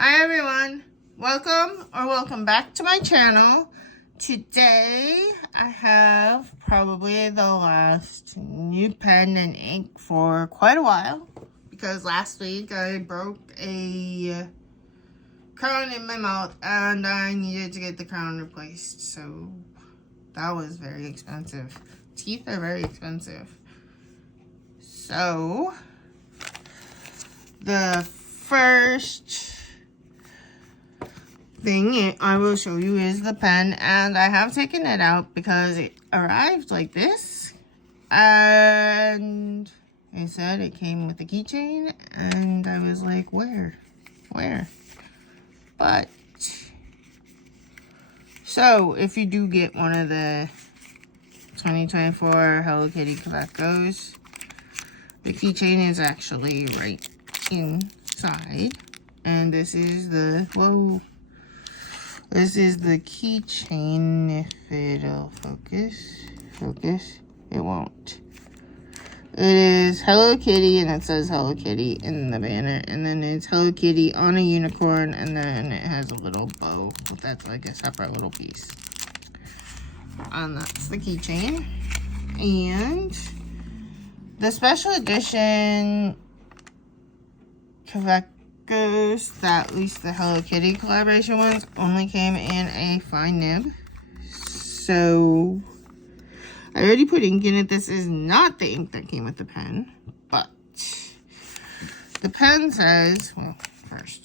Hi everyone, welcome back to my channel. Today I have probably the last new pen and ink for quite a while because last week I broke a crown in my mouth and I needed to get the crown replaced, so that was very expensive. Teeth are very expensive. So the first thing I will show you is the pen, and I have taken it out because it arrived like this, and it said it came with a keychain, and I was like, where? But so if you do get one of the 2024 Hello Kitty Quebecos, the keychain is actually right inside, and this is the this is the keychain. If it'll focus, it won't. It is Hello Kitty, and it says Hello Kitty in the banner, and then it's Hello Kitty on a unicorn, and then it has a little bow, but that's like a separate little piece. And that's the keychain. And the special edition Quebecos, that at least the Hello Kitty collaboration ones, only came in a fine nib. So I already put ink in it. This is not the ink that came with the pen, but the pen says, well, first,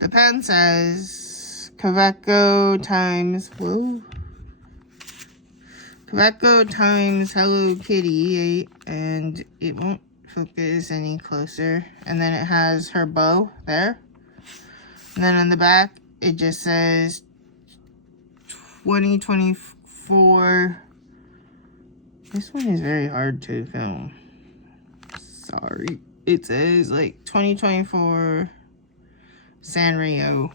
the pen says Quebeco times Hello Kitty, and it won't focus any closer. And then it has her bow there, and then on the back it just says 2024. This one is very hard to film, sorry. It says like 2024 Sanrio.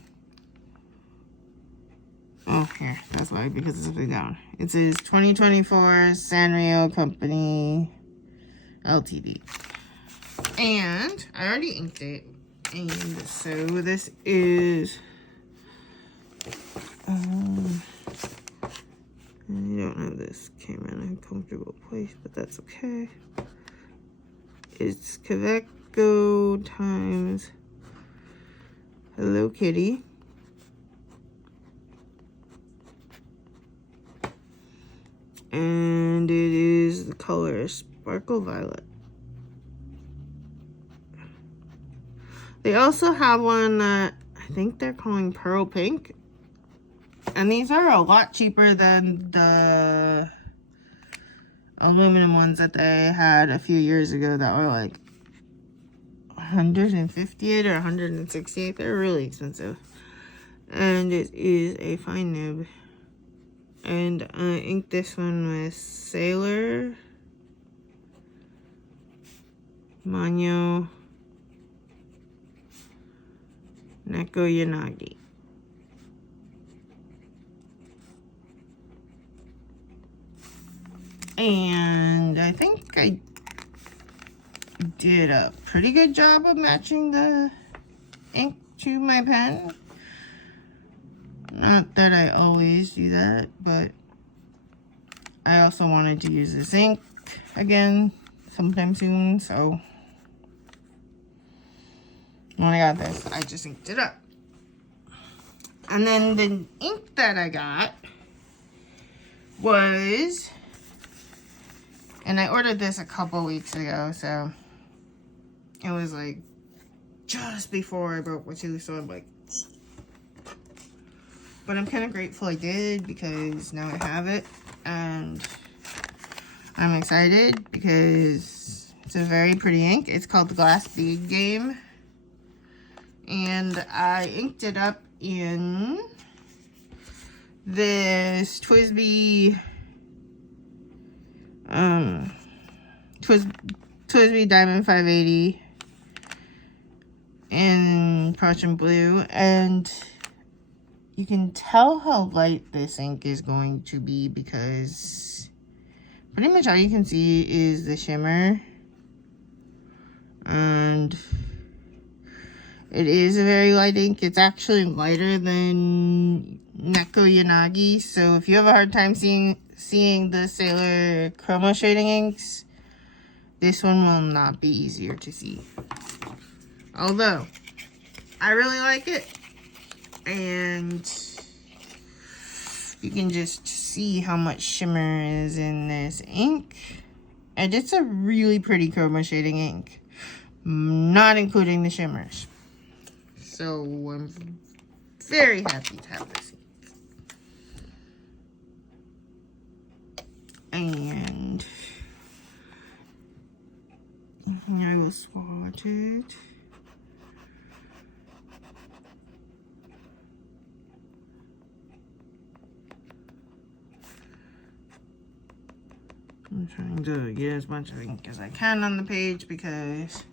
Oh, here, that's why, because it's upside down. It says 2024 Sanrio Company Ltd. And I already inked it. And so this is I don't know if this came in a comfortable place, but that's okay. It's Quebeco times Hello Kitty. And it is the color Sparkle Violet. They also have one that I think they're calling Pearl Pink. And these are a lot cheaper than the aluminum ones that they had a few years ago that were like $158 or $168. They're really expensive. And it is a fine nib. And I inked this one with Sailor Manyo Neko Yanagi. And I think I did a pretty good job of matching the ink to my pen. Not that I always do that, but I also wanted to use this ink again sometime soon, so when I got this, I just inked it up. And then the ink that I got was, and I ordered this a couple weeks ago, so it was like just before I broke my tooth, so I'm like, but I'm kind of grateful I did because now I have it, and I'm excited because it's a very pretty ink. It's called the Glass Bead Game, and I inked it up in this TWSBI Diamond 580 in Prussian blue, and you can tell how light this ink is going to be because pretty much all you can see is the shimmer, and It is a very light ink. It's actually lighter than Neko Yanagi. So if you have a hard time seeing the Sailor Chroma shading inks, this one will not be easier to see. Although, I really like it. And you can just see how much shimmer is in this ink. And it's a really pretty chroma shading ink, not including the shimmers. So I'm very happy to have this ink. And I will swatch it. I'm trying to get as much ink as I can on the page because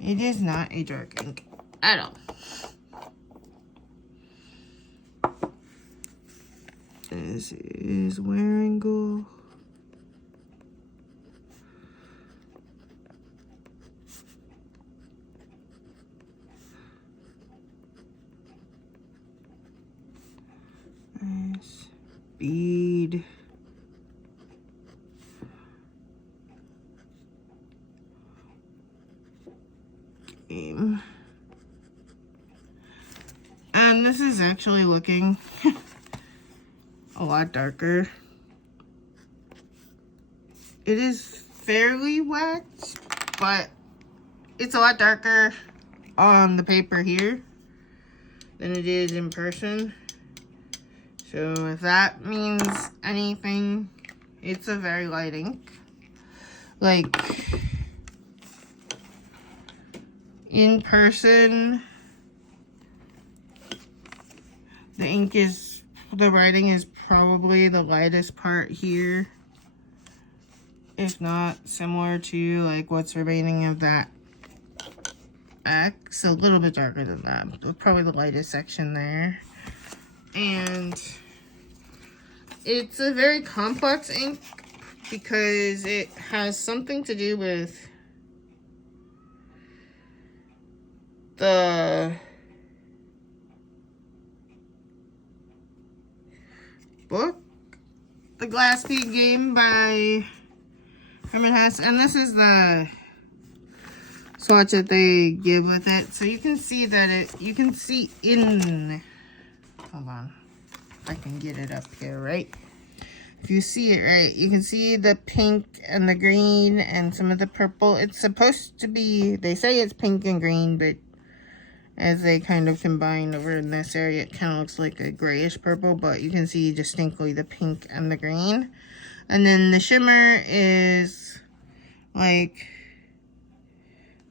it is not a dark ink at all. This is Wearingeul. Nice bead. And this is actually looking a lot darker. It is fairly wet, but it's a lot darker on the paper here than it is in person. So if that means anything, it's a very light ink. Like, in person, the writing is probably the lightest part here. If not similar to like what's remaining of that X, a little bit darker than that, but probably the lightest section there. And it's a very complex ink because it has something to do with the book, The Glass Bead Game by Hermann Hesse, and this is the swatch that they give with it. So you can see that you can see in, hold on, if I can get it up here, right? If you see it right, you can see the pink and the green and some of the purple. It's supposed to be, they say it's pink and green, but as they kind of combine over in this area, it kind of looks like a grayish purple, but you can see distinctly the pink and the green. And then the shimmer is like,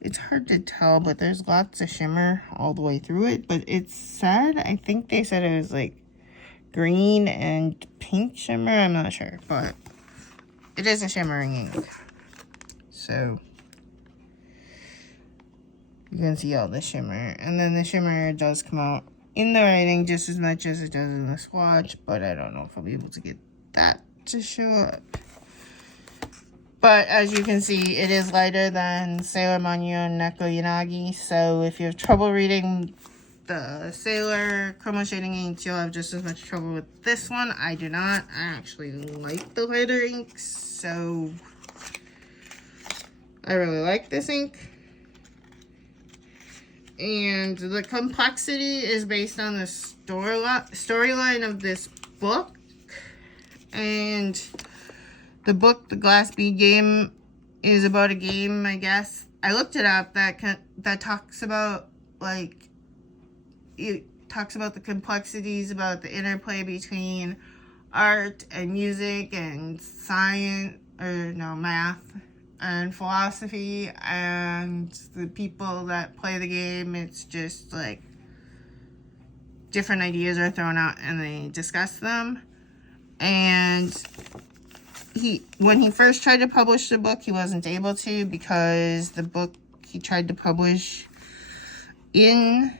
it's hard to tell, but there's lots of shimmer all the way through it. But it's said, I think they said it was like green and pink shimmer. I'm not sure, but it is a shimmering ink. So you can see all the shimmer. And then the shimmer does come out in the writing just as much as it does in the swatch, but I don't know if I'll be able to get that to show up. But as you can see, it is lighter than Sailor Manyo and Neko Yanagi. So if you have trouble reading the Sailor Chroma shading inks, you'll have just as much trouble with this one. I do not. I actually like the lighter inks, so I really like this ink. And the complexity is based on the storyline of this book. And the book, The Glass Bead Game, is about a game, I guess. I looked it up that talks about, like, it talks about the complexities, about the interplay between art and music and science, or no, math and philosophy, and the people that play the game. It's just like different ideas are thrown out and they discuss them. And when he first tried to publish the book, he wasn't able to because the book he tried to publish in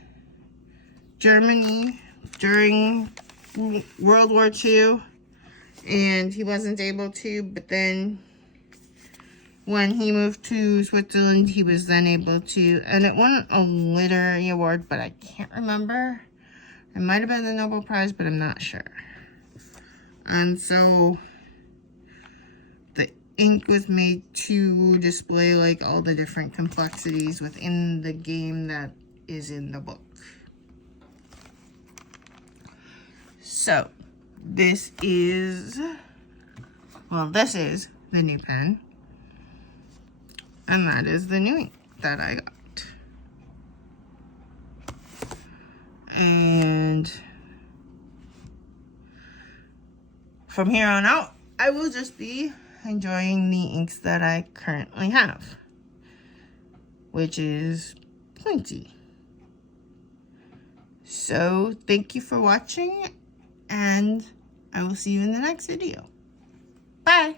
Germany during World War II, and he wasn't able to. But then when he moved to Switzerland, he was then able to, and it won a literary award, but I can't remember. It might have been the Nobel Prize, but I'm not sure. And so the ink was made to display like all the different complexities within the game that is in the book. So this is the new pen. And that is the new ink that I got. And from here on out, I will just be enjoying the inks that I currently have, which is plenty. So thank you for watching, and I will see you in the next video. Bye!